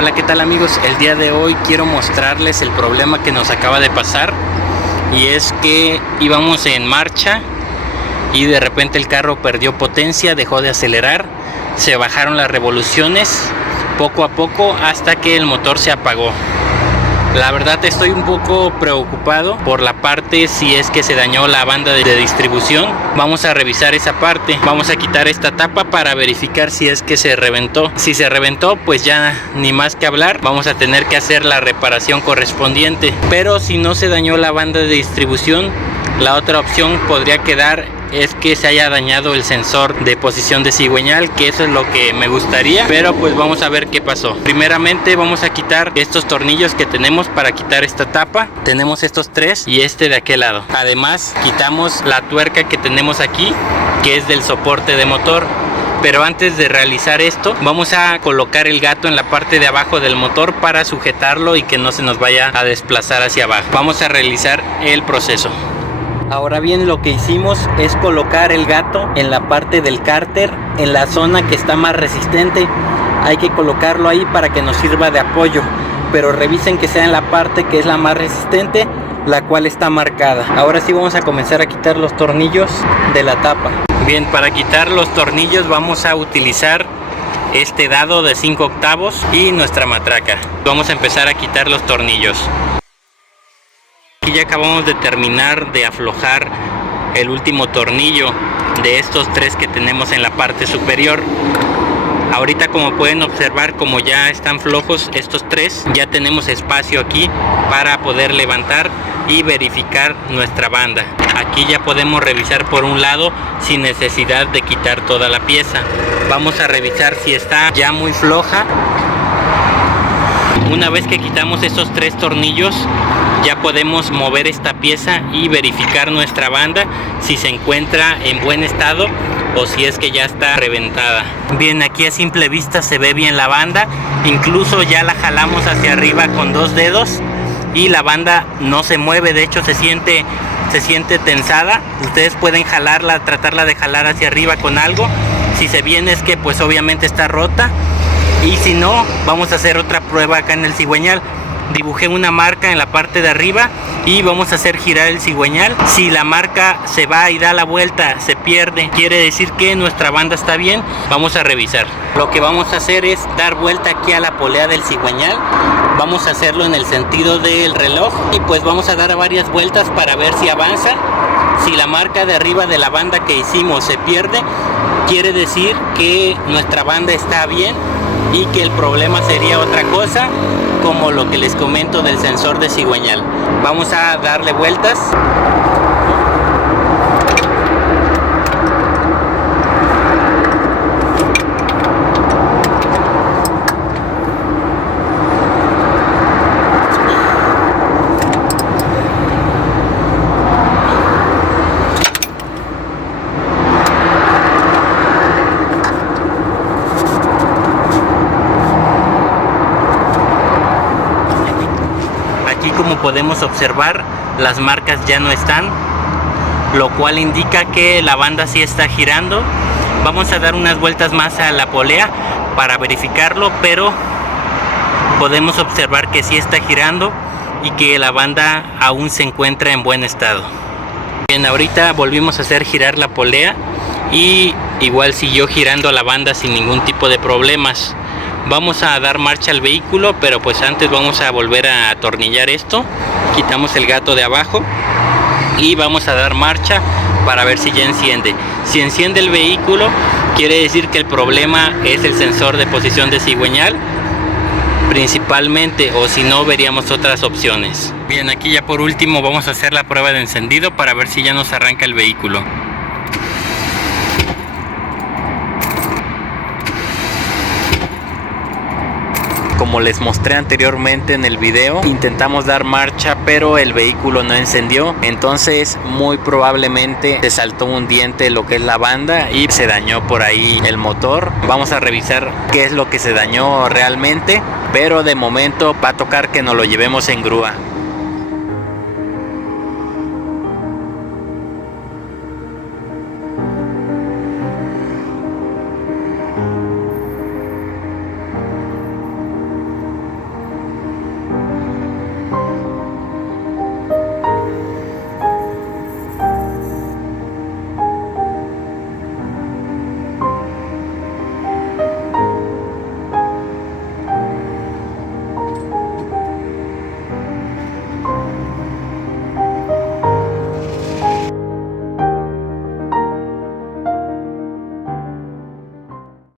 Hola, ¿qué tal amigos? El día de hoy quiero mostrarles el problema que nos acaba de pasar, y es que íbamos en marcha y de repente el carro perdió potencia, dejó de acelerar, se bajaron las revoluciones poco a poco hasta que el motor se apagó. La verdad estoy un poco preocupado por la parte si es que se dañó la banda de distribución. Vamos a revisar esa parte, vamos a quitar esta tapa para verificar si es que se reventó. Si se reventó, pues ya ni más que hablar, vamos a tener que hacer la reparación correspondiente. Pero si no se dañó la banda de distribución, la otra opción podría quedar es que se haya dañado el sensor de posición de cigüeñal, que eso es lo que me gustaría, pero pues vamos a ver qué pasó. Primeramente vamos a quitar estos tornillos que tenemos para quitar esta tapa. Tenemos estos tres y este de aquel lado. Además quitamos la tuerca que tenemos aquí, que es del soporte de motor. Pero antes de realizar esto, vamos a colocar el gato en la parte de abajo del motor para sujetarlo y que no se nos vaya a desplazar hacia abajo. Vamos a realizar el proceso. Ahora bien, lo que hicimos es colocar el gato en la parte del cárter, en la zona que está más resistente. Hay que colocarlo ahí para que nos sirva de apoyo, pero revisen que sea en la parte que es la más resistente, la cual está marcada. Ahora sí vamos a comenzar a quitar los tornillos de la tapa. Bien, para quitar los tornillos vamos a utilizar este dado de 5 octavos y nuestra matraca. Vamos a empezar a quitar los tornillos. Aquí ya acabamos de terminar de aflojar el último tornillo de estos tres que tenemos en la parte superior. Ahorita, como pueden observar, como ya están flojos estos tres, ya tenemos espacio aquí para poder levantar y verificar nuestra banda. Aquí ya podemos revisar por un lado sin necesidad de quitar toda la pieza. Vamos a revisar si está ya muy floja. Una vez que quitamos estos tres tornillos, ya podemos mover esta pieza y verificar nuestra banda si se encuentra en buen estado o si es que ya está reventada. Bien, aquí a simple vista se ve bien la banda, incluso ya la jalamos hacia arriba con 2 dedos y la banda no se mueve, de hecho se siente tensada. Ustedes pueden jalarla, tratarla de jalar hacia arriba con algo. Si se viene es que pues obviamente está rota, y si no, vamos a hacer otra prueba acá en el cigüeñal. Dibujé una marca en la parte de arriba y vamos a hacer girar el cigüeñal. Si la marca se va y da la vuelta, se pierde, quiere decir que nuestra banda está bien. Vamos a revisar. Lo que vamos a hacer es dar vuelta aquí a la polea del cigüeñal. Vamos a hacerlo en el sentido del reloj y pues vamos a dar varias vueltas para ver si avanza. Si la marca de arriba de la banda que hicimos se pierde, quiere decir que nuestra banda está bien y que el problema sería otra cosa, como lo que les comento del sensor de cigüeñal. Vamos a darle vueltas. Como podemos observar, las marcas ya no están, lo cual indica que la banda sí está girando. Vamos a dar unas vueltas más a la polea para verificarlo, pero podemos observar que sí está girando y que la banda aún se encuentra en buen estado. Bien, ahorita volvimos a hacer girar la polea y igual siguió girando la banda sin ningún tipo de problemas. Vamos a dar marcha al vehículo, pero pues antes vamos a volver a atornillar esto. Quitamos el gato de abajo y vamos a dar marcha para ver si ya enciende. Si enciende el vehículo, quiere decir que el problema es el sensor de posición de cigüeñal principalmente, o si no, veríamos otras opciones. Bien, aquí ya por último vamos a hacer la prueba de encendido para ver si ya nos arranca el vehículo. Como les mostré anteriormente en el video, intentamos dar marcha pero el vehículo no encendió, entonces muy probablemente se saltó un diente lo que es la banda y se dañó por ahí el motor. Vamos a revisar qué es lo que se dañó realmente, pero de momento va a tocar que nos lo llevemos en grúa.